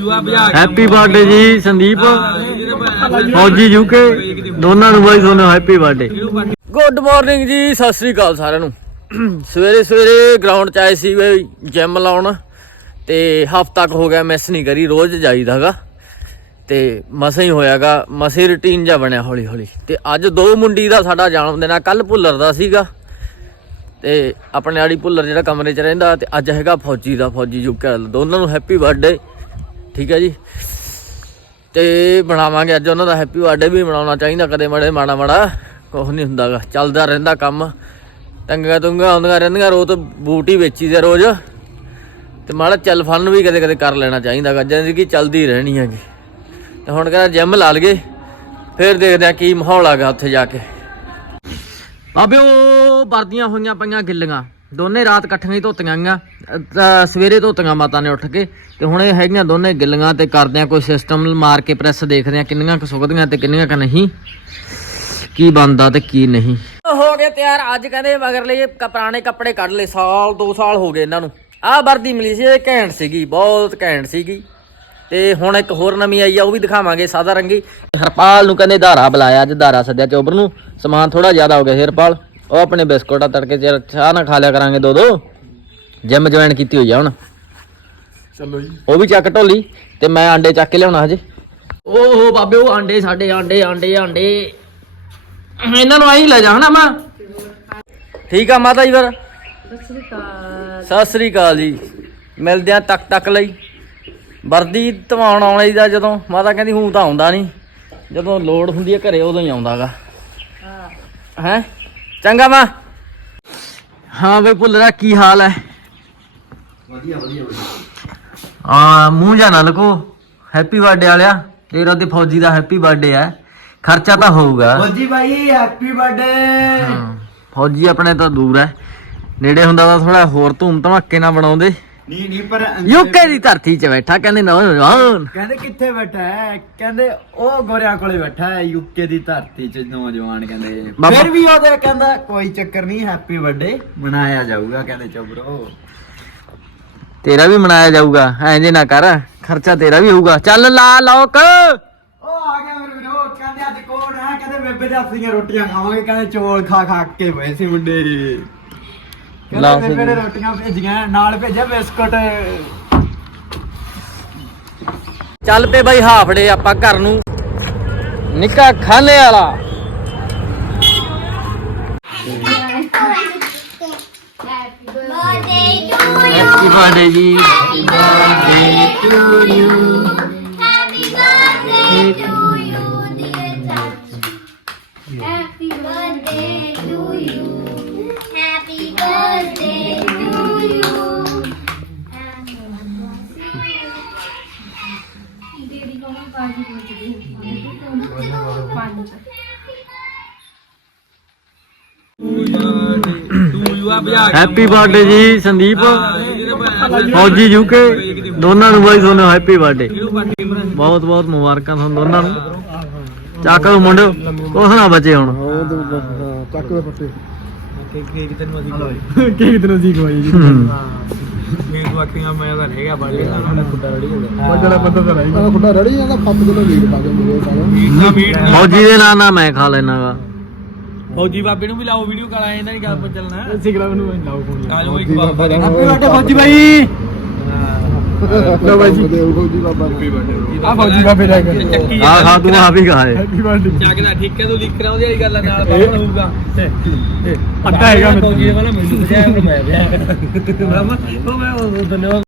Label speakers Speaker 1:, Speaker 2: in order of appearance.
Speaker 1: ਯੂਆ ਭਜਾ ਕੇ
Speaker 2: happy birthday ਜੀ ਸੰਦੀਪ। ਫੌਜੀ ਯੂਕੇ ਦੋਨਾਂ ਨੂੰ ਬਾਈ ਤੁਹਾਨੂੰ ਹੈਪੀ ਬਰਥਡੇ ਗੁੱਡ ਮਾਰਨਿੰਗ ਜੀ ਸਤਿ ਸ੍ਰੀ ਅਕਾਲ ਸਾਰਿਆਂ ਨੂੰ। ਸਵੇਰੇ ਸਵੇਰੇ ਗਰਾਊਂਡ 'ਚ ਆਏ ਸੀ ਬਈ ਜਿਮ ਲਾਉਣ ਤੇ ਹਫ਼ਤਾ ਕੁ ਹੋ ਗਿਆ ਮਿਸ ਨਹੀਂ ਕਰੀ ਰੋਜ਼ ਜਾਈਦਾਗਾ ਤੇ ਮਸਾਂ ਹੀ ਹੋਇਆਗਾ ਮਸੇ ਰੁਟੀਨ ਜਾ ਬਣਿਆ ਹੌਲੀ ਹੌਲੀ ਤੇ ਅੱਜ ਦੋ ਮੁੰਡੀ ਦਾ ਸਾਡਾ ਜਨਮ ਦਿਨ ਆ ਕੱਲ ਭੁੱਲਰ ਦਾ ਸੀਗਾ। ਤੇ ਆਪਣੇ ਆੜੀ ਭੁੱਲਰ ਜਿਹੜਾ ਕਮਰੇ 'ਚ ਰਹਿੰਦਾ ਤੇ ਅੱਜ ਹੈਗਾ ਫੌਜੀ ਦਾ ਫੌਜੀ ਯੂਕੇ ਦੋਨਾਂ ਨੂੰ ਹੈਪੀ ਬਰਥਡੇ ਠੀਕ ਹੈ ਜੀ। ਤੇ ਬਣਾਵਾਂਗੇ ਅੱਜ ਉਹਨਾਂ ਦਾ ਹੈਪੀ ਬਰਥਡੇ ਵੀ ਬਣਾਉਣਾ ਚਾਹੀਦਾ ਕਦੇ ਮੜੇ ਮਾੜਾ ਮਾੜਾ। ਕੁਝ ਨਹੀਂ ਹੁੰਦਾਗਾ, ਚੱਲਦਾ ਰਹਿੰਦਾ ਕੰਮ। ਟੰਗਾ ਤੁੰਗਾ ਆਉਂਦੀਆਂ ਰਹਿੰਦੀਆਂ, ਰੋਜ਼ ਬੂਟ ਹੀ ਵੇਚੀ ਦੇ ਰੋਜ਼। ਤੇ ਮਾੜਾ ਚੱਲ ਫਨ ਵੀ ਕਦੇ ਕਦੇ ਕਰ ਲੈਣਾ ਚਾਹੀਦਾਗਾ ਜ਼ਿੰਦਗੀ ਚੱਲਦੀ ਰਹਿਣੀ ਹੈਗੀ। ਤੇ ਹੁਣ ਕਹਿੰਦਾ ਜਿਮ ਲਾ ਲਗੇ ਫਿਰ ਦੇਖਦੇ ਆ ਕੀ ਮਾਹੌਲ ਆਗਾ ਉੱਥੇ ਜਾ ਕੇ। ਬਾਬੇ ਉਹ ਵਰਦੀਆਂ ਹੋਈਆਂ ਪਈਆਂ ਗਿੱਲੀਆਂ। ਦੋਨੇ ਰਾਤ ਇਕੱਠੀਆਂ ਹੀ ਧੋਤੀਆਂ ਗਈਆਂ। ਸਵੇਰੇ ਧੋਤੀਆਂ ਮਾਤਾ ਨੇ ਉੱਠ ਕੇ ਤੇ ਹੁਣ ਇਹ ਹੈਗੀਆਂ ਦੋਨੇ ਗਿੱਲੀਆਂ ਤੇ ਕਰਦੇ ਆ ਕੋਈ ਸਿਸਟਮ ਮਾਰ ਕੇ ਪ੍ਰੈਸ ਦੇਖਦੇ ਆ ਕਿੰਨੀਆਂ ਕੁ ਸੁੱਕਦੀਆਂ ਤੇ ਕਿੰਨੀਆਂ ਕੁ ਨਹੀਂ। ਕੀ ਬੰਦਾ ਤੇ ਕੀ ਨਹੀਂ। ਹੋ ਗਏ ਤਿਆਰ, ਅੱਜ ਕਹਿੰਦੇ ਮਗਰਲੇ ਪੁਰਾਣੇ ਕੱਪੜੇ ਕੱਢ ਲਏ, ਸਾਲ 2 ਸਾਲ ਹੋ ਗਏ ਇਹਨਾਂ ਨੂੰ। ਆਹ ਵਰਦੀ ਮਿਲੀ ਸੀ, ਇਹ ਘੈਂਟ ਸੀਗੀ, ਬਹੁਤ ਘੈਂਟ ਸੀਗੀ। ਤੇ ਹੁਣ ਇੱਕ ਹੋਰ ਨਵੀਂ ਆਈ ਆ, ਉਹ ਵੀ ਦਿਖਾਵਾਂਗੇ, ਸਾਦਾ ਰੰਗੀ। ਹਰਪਾਲ ਨੂੰ ਕਹਿੰਦੇ ਧਾਰਾ ਬੁਲਾਇਆ, ਅੱਜ ਧਾਰਾ ਸੱਦਿਆ ਚੋਬਰ ਨੂੰ, ਸਮਾਨ ਥੋੜਾ ਜ਼ਿਆਦਾ ਹੋ ਗਿਆ ਸੀ ਹਰਪਾਲ। ਉਹ ਆਪਣੇ ਬਿਸਕੁਟ ਆ ਤੜਕੇ ਚ ਚਾਹ ਨਾ ਖਾ ਲਿਆ ਕਰਾਂਗੇ ਦੋ ਦੋ। ਜਿਮ ਜੁਆਇਨ ਕੀਤੀ ਹੋਈ ਆ ਹੁਣ।
Speaker 1: ਚਲੋ ਜੀ।
Speaker 2: ਉਹ ਵੀ ਚੱਕ ਢੋਲੀ ਤੇ ਮੈਂ ਆਂਡੇ ਚੱਕ ਕੇ ਲਿਆਉਣਾ ਹਜੇ। ਓਹੋ ਬਾਬੇ ਉਹ ਆਂਡੇ ਸਾਡੇ ਆਂਡੇ ਆਂਡੇ ਆਂਡੇ। ਇਹਨਾਂ ਨੂੰ ਆਈ ਲੈ ਜਾ ਹਨਾ ਮਾਂ? ਠੀਕ ਆ ਮਾਤਾ ਜੀ ਫਿਰ। ਸਤਿ ਸ੍ਰੀ ਅਕਾਲ। ਜੀ। ਮਿਲਦੇ ਆ ਤੱਕ ਤੱਕ ਲਈ। ਵਰਦੀ ਧਵਾਉਣ ਆਉਣੇ ਦਾ ਜਦੋਂ। ਮਾਤਾ ਕਹਿੰਦੀ ਹੂੰ ਤਾਂ ਆਉਂਦਾ ਨਹੀਂ ਜਦੋਂ ਲੋੜ ਹੁੰਦੀ ਹੈ ਘਰੇ ਉਦੋਂ ਹੀ। ਆਉਂਦਾਗਾ ਹੈ? ਚੰਗਾ ਮਾਂ। ਹਾਂ ਬਈ ਭੁੱਲਰਾ ਕੀ ਹਾਲ ਹੈ?
Speaker 1: ਵਧੀਆ ਵਧੀਆ
Speaker 2: ਆ ਮੂੰਹ ਜਾ ਨਾ ਲਕੋ। ਹੈਪੀ ਬਰਥਡੇ ਵਾਲਿਆ। ਤੇਰਾ ਤੇ ਫੌਜੀ ਦਾ ਹੈਪੀ ਬਰਥਡੇ ਹੈ। ਖਰਚਾ ਤਾਂ ਹੋਊਗਾ।
Speaker 1: ਫੌਜੀ ਭਾਈ ਹੈਪੀ ਬਰਥਡੇ
Speaker 2: ਹਾਂ, ਫੌਜੀ ਆਪਣੇ ਤੋਂ ਦੂਰ ਹੈ। ਨੇੜੇ ਹੁੰਦਾ ਤਾਂ ਥੋੜਾ ਹੋਰ ਧੂਮ ਧਮਾਕੇ ਨਾਲ ਬਣਾਉਂਦੇ।
Speaker 1: ਨਹੀਂ ਨਹੀਂ ਪਰ
Speaker 2: ਯੂਕੇ ਦੀ ਧਰਤੀ 'ਚ ਬੈਠਾ ਕਹਿੰਦੇ ਨੌਜਵਾਨ।
Speaker 1: ਕਹਿੰਦੇ ਕਿੱਥੇ ਬੈਠਾ ਹੈ? ਕਹਿੰਦੇ ਉਹ ਗੋਰਿਆਂ ਕੋਲੇ ਬੈਠਾ ਹੈ ਯੂਕੇ ਦੀ ਧਰਤੀ 'ਚ ਨੌਜਵਾਨ ਕਹਿੰਦੇ। ਫਿਰ ਵੀ ਉਹਦੇ ਕਹਿੰਦਾ ਕੋਈ ਚੱਕਰ ਨਹੀਂ ਹੈਪੀ ਬਰਥਡੇ ਮਨਾਇਆ ਜਾਊਗਾ ਕਹਿੰਦੇ ਚੋਬਰੋ
Speaker 2: ਤੇਰਾ ਵੀ ਮਨਾਇਆ ਜਾਊਗਾ ਐਂ ਜੇ ਨਾ ਕਰ ਖਰਚਾ ਤੇਰਾ ਵੀ ਹੋਊਗਾ। ਚੱਲ ਲਾ ਲੋਕ।
Speaker 1: ਉਹ ਆ ਗਿਆ ਮੇਰੇ ਵੀਰੋ ਕਹਿੰਦੇ ਅੱਜ ਕੌਣ ਹੈ? ਕਹਿੰਦੇ ਬੇਬੇ ਦੀਆਂ ਰੋਟੀਆਂ ਖਾਵਾਂਗੇ ਕਹਿੰਦੇ ਚੌਲ ਖਾ ਖਾ ਕੇ ਪਏ ਸੀ ਮੁੰਡੇ।
Speaker 2: ਲਾ
Speaker 1: ਬੇਬੇ ਨੇ ਰੋਟੀਆਂ ਭੇਜੀਆਂ ਨਾਲ ਭੇਜਿਆ ਬਿਸਕੁਟ।
Speaker 2: ਚੱਲ ਪਏ ਬਾਈ ਹਾਫੜੇ ਆਪਾਂ ਘਰ ਨੂੰ। ਨਿੱਕਾ ਖਾਨੇ ਵਾਲਾ. Happy birthday ji birthday to you
Speaker 3: Happy birthday
Speaker 2: happy birthday ji Sandeep. ਫੌਜੀ ਯੂਕੇ ਦੋਨਾਂ ਨੂੰ ਬਾਈ ਤੁਹਾਨੂੰ ਹੈਪੀ ਬਰਥਡੇ ਬਹੁਤ ਬਹੁਤ ਮੁਬਾਰਕਾਂ ਤੁਹਾਨੂੰ ਦੋਨਾਂ ਨੂੰ। ਚੱਕ ਲਓ ਮੁੰਡਿਓ ਕੁਛ ਨਾ ਬਚੇ ਹੁਣ।
Speaker 1: ਚੱਕ ਦੇ ਪੱਤੇ। ਕੇਕ ਤੈਨੂੰ ਅਸੀਂ ਕੇਕ ਤੈਨੂੰ ਅਸੀਂ ਖਵਾਈ ਜੀ।
Speaker 2: ਹਮ।
Speaker 1: ਮੈਂ ਤੋਂ ਰਹਿ ਗਿਆ ਬਾਲੇ ਸਾਡਾ ਖੁੱਡਾ ਰੜੀ ਹੋ ਗਿਆ।
Speaker 4: ਜਿਹੜਾ ਬੰਦਾ ਤਾਂ ਰਹੀ ਉਹ ਖੁੱਡਾ ਰੜੀ ਜਾਂਦਾ ਪੱਪ ਦੇ ਵੀਰ ਪਾ ਕੇ ਮੁੰਡੇ ਪਾ ਕੇ
Speaker 1: ਮੀਟ ਮੀਟ
Speaker 2: ਫੌਜੀ ਦੇ ਨਾਂ ਨਾਲ ਮੈਂ ਖਾ ਲੈਣਾਗਾ
Speaker 1: ਫੌਜੀ ਬਾਬੇ ਨੂੰ ਵੀ ਲਾਓ ਵੀਡੀਓ ਕਾਲ ਇਹਨਾਂ ਦੀ ਗੱਲ ਪਰ ਚੱਲਣਾ।
Speaker 4: ਸਿਗਲਾ ਨੂੰ ਲਾਓ ਫੋਨ
Speaker 1: ਆ ਜਾਓ ਇੱਕ ਬਾਬਾ ਦੇ ਬਰਥਡੇ ਫੌਜੀ ਬਾਈ।
Speaker 4: ਲੋ ਬਾਈ ਜੀ। ਫੌਜੀ ਬਾਬਾ ਹੈਪੀ ਬਰਥਡੇ ਆ ਫੌਜੀ ਬਾਬੇ ਕੇ
Speaker 1: ਚੱਕੀ
Speaker 2: ਆ ਖਾ ਤੂੰ ਆਪ ਹੀ ਖਾ ਏ
Speaker 4: ਹੈਪੀ ਬਰਥਡੇ
Speaker 1: ਚੱਕਦਾ ਠੀਕ ਹੈ ਤੂੰ ਲਿਖ ਕਰਾਉਂਦੀ ਵਾਲੀ ਗੱਲ ਆ, ਨਾਲ ਬਾਬਾ ਹੋਊਗਾ।
Speaker 4: ਅੱਡਾ ਹੈਗਾ ਮੇਰੇ
Speaker 1: ਫੌਜੀ ਦੇ ਵਾਲਾ ਮੈਨੂੰ ਬਜਾਇਆ ਮੈਂ ਵਿਆਹ ਉਹ ਮੈਂ ਉਹ ਧੰਨਵਾਦ।